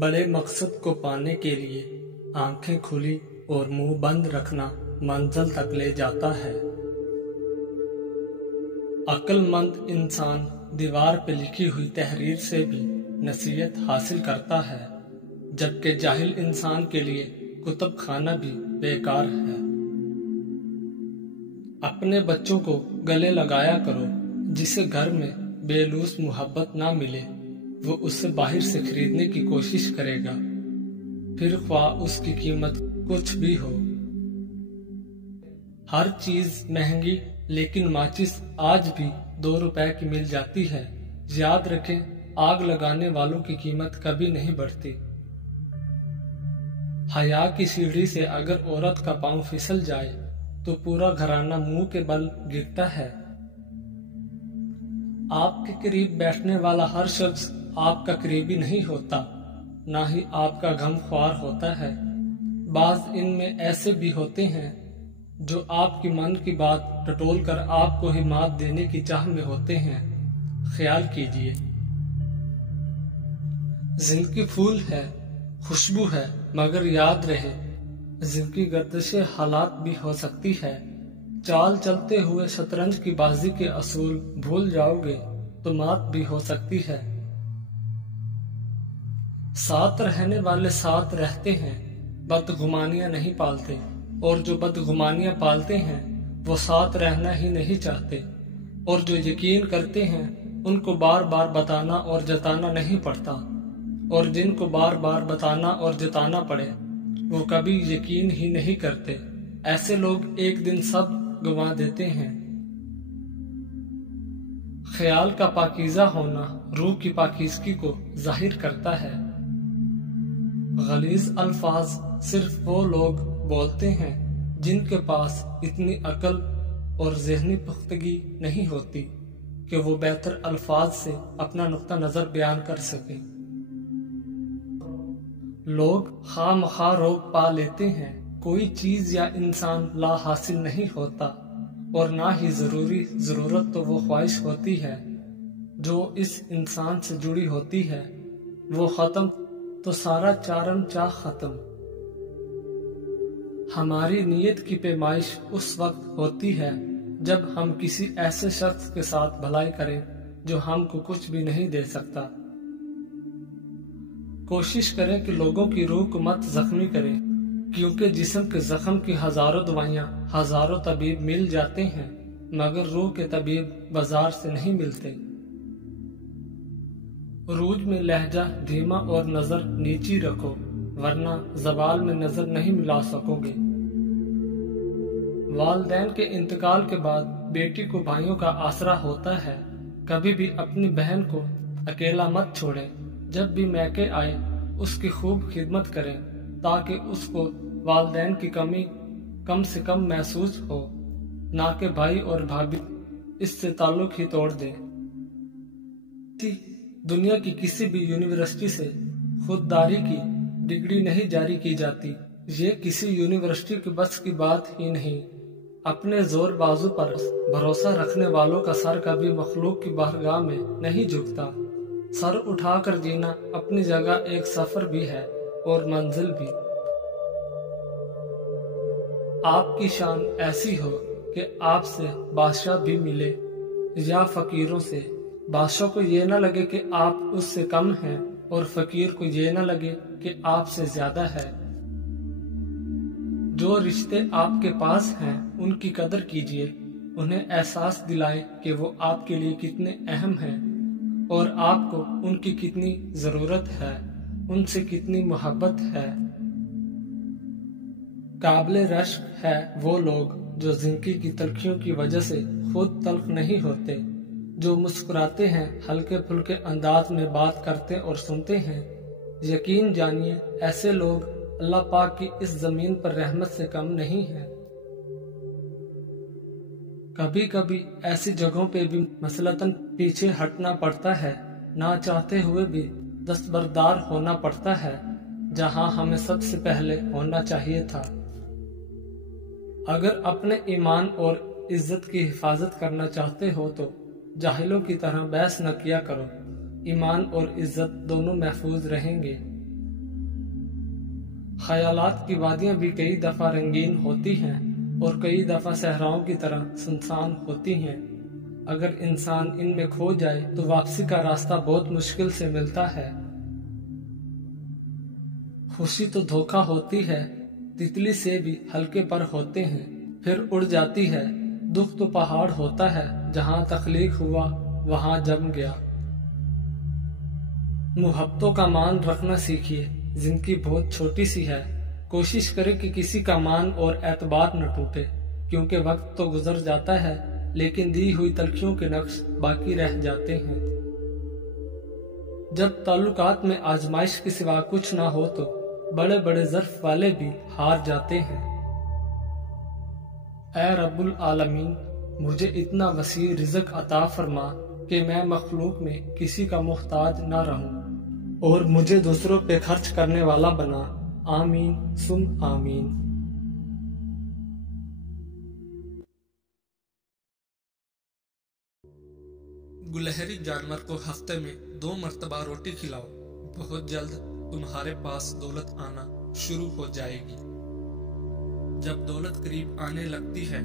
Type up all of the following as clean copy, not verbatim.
بڑے مقصد کو پانے کے لیے آنکھیں کھلی اور منہ بند رکھنا منزل تک لے جاتا ہے۔ عقل مند انسان دیوار پہ لکھی ہوئی تحریر سے بھی نصیحت حاصل کرتا ہے، جبکہ جاہل انسان کے لیے کتب خانہ بھی بیکار ہے۔ اپنے بچوں کو گلے لگایا کرو، جسے گھر میں بے لوث محبت نہ ملے وہ اسے باہر سے خریدنے کی کوشش کرے گا، پھر خواہ اس کی قیمت کچھ بھی ہو۔ ہر چیز مہنگی لیکن ماچس آج بھی 2 روپے کی مل جاتی ہے۔ یاد رکھیں، آگ لگانے والوں کی قیمت کبھی نہیں بڑھتی۔ حیا کی سیڑھی سے اگر عورت کا پاؤں پھسل جائے تو پورا گھرانہ منہ کے بل گرتا ہے۔ آپ کے قریب بیٹھنے والا ہر شخص آپ کا قریبی نہیں ہوتا، نہ ہی آپ کا غم خوار ہوتا ہے۔ بعض ان میں ایسے بھی ہوتے ہیں جو آپ کی من کی بات ٹٹول کر آپ کو ہی مات دینے کی چاہ میں ہوتے ہیں۔ خیال کیجئے، زندگی پھول ہے، خوشبو ہے، مگر یاد رہے زندگی گردش حالات بھی ہو سکتی ہے۔ چال چلتے ہوئے شطرنج کی بازی کے اصول بھول جاؤ گے تو مات بھی ہو سکتی ہے۔ ساتھ رہنے والے ساتھ رہتے ہیں، بدگمانیاں نہیں پالتے، اور جو بدگمانیاں پالتے ہیں وہ ساتھ رہنا ہی نہیں چاہتے، اور جو یقین کرتے ہیں ان کو بار بار بتانا اور جتانا نہیں پڑتا، اور جن کو بار بار بتانا اور جتانا پڑے وہ کبھی یقین ہی نہیں کرتے۔ ایسے لوگ ایک دن سب گنوا دیتے ہیں۔ خیال کا پاکیزہ ہونا روح کی پاکیزگی کو ظاہر کرتا ہے۔ غلیظ الفاظ صرف وہ لوگ بولتے ہیں جن کے پاس اتنی عقل اور ذہنی پختگی نہیں ہوتی کہ وہ بہتر الفاظ سے اپنا نقطہ نظر بیان کر سکیں۔ لوگ خواہ مخواہ روک پا لیتے ہیں، کوئی چیز یا انسان لا حاصل نہیں ہوتا، اور نہ ہی ضرورت تو وہ خواہش ہوتی ہے جو اس انسان سے جڑی ہوتی ہے۔ وہ ختم تو سارا چارم چاہ ختم۔ ہماری نیت کی پیمائش اس وقت ہوتی ہے جب ہم کسی ایسے شخص کے ساتھ بھلائی کریں جو ہم کو کچھ بھی نہیں دے سکتا۔ کوشش کریں کہ لوگوں کی روح کو مت زخمی کریں، کیونکہ جسم کے زخم کی ہزاروں دوائیاں ہزاروں طبیب مل جاتے ہیں، مگر روح کے طبیب بازار سے نہیں ملتے۔ عروج میں لہجہ دھیما اور نظر نیچی رکھو، ورنہ زوال میں نظر نہیں ملا سکو گے۔ والدین کے انتقال کے بعد بیٹی کو بھائیوں کا آسرا ہوتا ہے۔ کبھی بھی اپنی بہن کو اکیلا مت چھوڑیں، جب بھی میکے آئے اس کی خوب خدمت کریں تاکہ اس کو والدین کی کمی کم سے کم محسوس ہو، نہ کہ بھائی اور بھابھی اس سے تعلق ہی توڑ دیں۔ دنیا کی کسی بھی یونیورسٹی سے خودداری کی ڈگری نہیں جاری کی جاتی، یہ کسی یونیورسٹی کے بس کی بات ہی نہیں۔ اپنے زور بازو پر بھروسہ رکھنے والوں کا سر کبھی مخلوق کی بارگاہ میں نہیں جھکتا۔ سر اٹھا کر جینا اپنی جگہ ایک سفر بھی ہے اور منزل بھی۔ آپ کی شان ایسی ہو کہ آپ سے بادشاہ بھی ملے یا فقیروں سے۔ بادشاہ کو یہ نہ لگے کہ آپ اس سے کم ہیں، اور فقیر کو یہ نہ لگے کہ آپ سے زیادہ ہے۔ جو رشتے آپ کے پاس ہیں ان کی قدر کیجئے، انہیں احساس دلائیں کہ وہ آپ کے لیے کتنے اہم ہیں، اور آپ کو ان کی کتنی ضرورت ہے، ان سے کتنی محبت ہے۔ قابل رشک ہے وہ لوگ جو زندگی کی تلخیوں کی وجہ سے خود تلخ نہیں ہوتے، جو مسکراتے ہیں، ہلکے پھلکے انداز میں بات کرتے اور سنتے ہیں۔ یقین جانیے ایسے لوگ اللہ پاک کی اس زمین پر رحمت سے کم نہیں ہیں۔ کبھی کبھی ایسی جگہوں پہ بھی مثلاً پیچھے ہٹنا پڑتا ہے، نہ چاہتے ہوئے بھی دستبردار ہونا پڑتا ہے، جہاں ہمیں سب سے پہلے ہونا چاہیے تھا۔ اگر اپنے ایمان اور عزت کی حفاظت کرنا چاہتے ہو تو جاہلوں کی طرح بحث نہ کیا کرو، ایمان اور عزت دونوں محفوظ رہیں گے۔ خیالات کی وادیاں بھی کئی دفعہ رنگین ہوتی ہیں اور کئی دفعہ صحراؤں کی طرح سنسان ہوتی ہیں۔ اگر انسان ان میں کھو جائے تو واپسی کا راستہ بہت مشکل سے ملتا ہے۔ خوشی تو دھوکہ ہوتی ہے، تتلی سے بھی ہلکے پر ہوتے ہیں، پھر اڑ جاتی ہے۔ دکھ تو پہاڑ ہوتا ہے، جہاں تخلیق ہوا وہاں جم گیا۔ محبتوں کا مان رکھنا سیکھیے، زندگی بہت چھوٹی سی ہے۔ کوشش کرے کہ کسی کا مان اور اعتبار نہ ٹوٹے، کیونکہ وقت تو گزر جاتا ہے لیکن دی ہوئی تلخیوں کے نقش باقی رہ جاتے ہیں۔ جب تعلقات میں آزمائش کے سوا کچھ نہ ہو تو بڑے بڑے ظرف والے بھی ہار جاتے ہیں۔ اے رب العالمین، مجھے اتنا وسیع رزق عطا فرما کہ میں مخلوق میں کسی کا محتاج نہ رہوں، اور مجھے دوسروں پہ خرچ کرنے والا بنا۔ آمین ثم آمین۔ گلہری جانور کو ہفتے میں 2 مرتبہ روٹی کھلاؤ، بہت جلد تمہارے پاس دولت آنا شروع ہو جائے گی۔ جب دولت قریب آنے لگتی ہے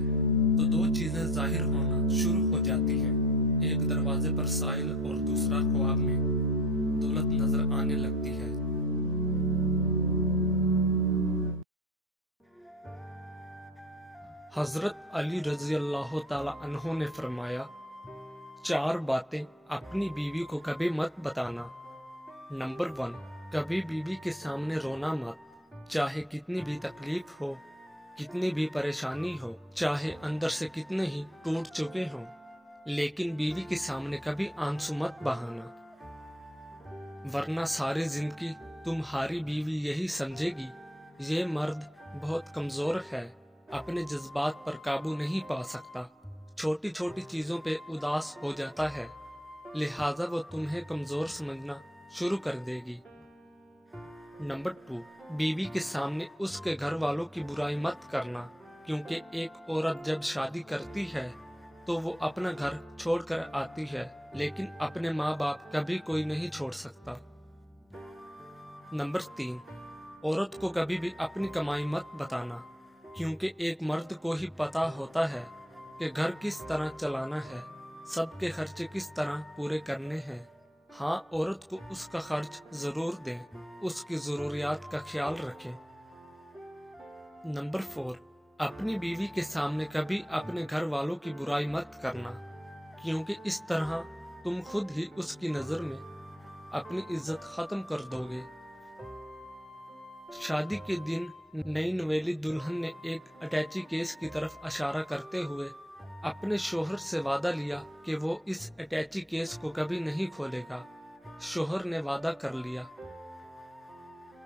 تو 2 چیزیں ظاہر ہونا شروع ہو جاتی ہیں، ایک دروازے پر سائل اور دوسرا خواب میں دولت نظر آنے لگتی ہے۔ حضرت علی رضی اللہ تعالی عنہ نے فرمایا، 4 باتیں اپنی بیوی کو کبھی مت بتانا۔ نمبر 1، کبھی بیوی کے سامنے رونا مت، چاہے کتنی بھی تکلیف ہو، کتنی بھی پریشانی ہو، چاہے اندر سے کتنے ہی ٹوٹ چکے ہوں، لیکن بیوی کے سامنے کبھی آنسو مت بہانا، ورنہ ساری زندگی تمہاری بیوی یہی سمجھے گی یہ مرد بہت کمزور ہے، اپنے جذبات پر قابو نہیں پا سکتا، چھوٹی چھوٹی چیزوں پہ اداس ہو جاتا ہے، لہٰذا وہ تمہیں کمزور سمجھنا شروع کر دے گی۔ نمبر 2، بیوی کے سامنے اس کے گھر والوں کی برائی مت کرنا، کیونکہ ایک عورت جب شادی کرتی ہے تو وہ اپنا گھر چھوڑ کر آتی ہے، لیکن اپنے ماں باپ کبھی کوئی نہیں چھوڑ سکتا۔ نمبر 3، عورت کو کبھی بھی اپنی کمائی مت بتانا، کیونکہ ایک مرد کو ہی پتا ہوتا ہے کہ گھر کس طرح چلانا ہے، سب کے خرچے کس طرح پورے کرنے ہیں۔ ہاں، عورت کو اس کا خرچ ضرور دیں، اس کی ضروریات کا خیال رکھیں۔ نمبر 4، اپنی بیوی کے سامنے کبھی اپنے گھر والوں کی برائی مت کرنا، کیونکہ اس طرح تم خود ہی اس کی نظر میں اپنی عزت ختم کر دو گے۔ شادی کے دن نئی نویلی دلہن نے ایک اٹیچی کیس کی طرف اشارہ کرتے ہوئے اپنے شوہر سے وعدہ لیا کہ وہ اس اٹیچی کیس کو کبھی نہیں کھولے گا۔ شوہر نے وعدہ کر لیا۔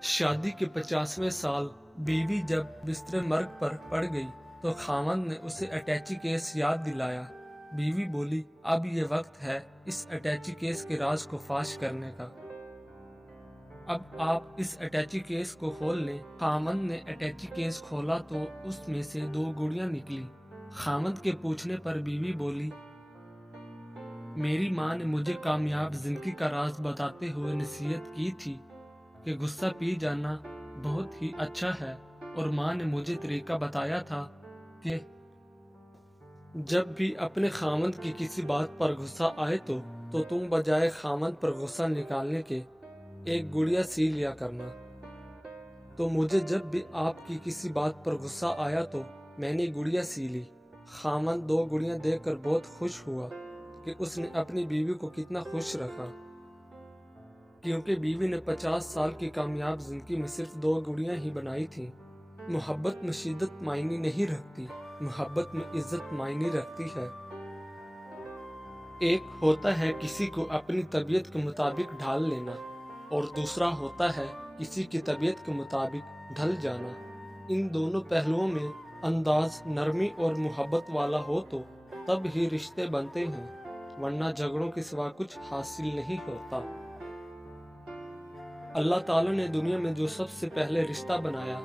شادی کے 50ویں سال بیوی جب بستر مرگ پر پڑ گئی تو خاوند نے اسے اٹیچی کیس یاد دلایا۔ بیوی بولی، اب یہ وقت ہے اس اٹیچی کیس کے راز کو فاش کرنے کا، اب آپ اس اٹیچی کیس کو کھول لیں۔ خاوند نے اٹیچی کیس کھولا تو اس میں سے 2 گڑیاں نکلی۔ خاوند کے پوچھنے پر بیوی بولی، میری ماں نے مجھے کامیاب زندگی کا راز بتاتے ہوئے نصیحت کی تھی کہ غصہ پی جانا بہت ہی اچھا ہے، اور ماں نے مجھے طریقہ بتایا تھا کہ جب بھی اپنے خاوند کی کسی بات پر غصہ آئے تو تم بجائے خاوند پر غصہ نکالنے کے ایک گڑیا سی لیا کرنا۔ تو مجھے جب بھی آپ کی کسی بات پر غصہ آیا تو میں نے گڑیا سی لی۔ خاوند 2 گڑیاں دیکھ کر بہت خوش ہوا کہ اس نے اپنی بیوی کو کتنا خوش رکھا، کیونکہ بیوی نے 50 سال کی کامیاب زندگی میں صرف 2 گڑیاں ہی بنائی تھیں۔ محبت میں شدت معنی نہیں رکھتی، محبت میں عزت معنی رکھتی ہے۔ ایک ہوتا ہے کسی کو اپنی طبیعت کے مطابق ڈھال لینا، اور دوسرا ہوتا ہے کسی کی طبیعت کے مطابق ڈھل جانا۔ ان دونوں پہلوؤں میں انداز نرمی اور محبت والا ہو تو تب ہی رشتے بنتے ہیں، ورنہ جھگڑوں کے سوا کچھ حاصل نہیں ہوتا۔ اللہ تعالیٰ نے دنیا میں جو سب سے پہلے رشتہ بنایا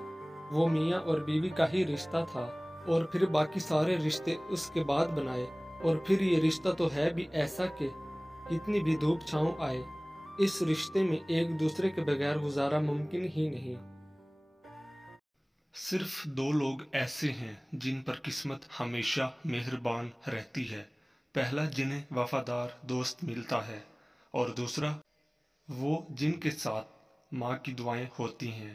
وہ میاں اور بیوی کا ہی رشتہ تھا، اور پھر باقی سارے رشتے اس کے بعد بنائے، اور پھر یہ رشتہ تو ہے بھی ایسا کہ کتنی بھی دھوپ چھاؤں آئے، اس رشتے میں ایک دوسرے کے بغیر گزارا ممکن ہی نہیں۔ صرف دو لوگ ایسے ہیں جن پر قسمت ہمیشہ مہربان رہتی ہے، پہلا جنہیں وفادار دوست ملتا ہے، اور دوسرا وہ جن کے ساتھ ماں کی دعائیں ہوتی ہیں۔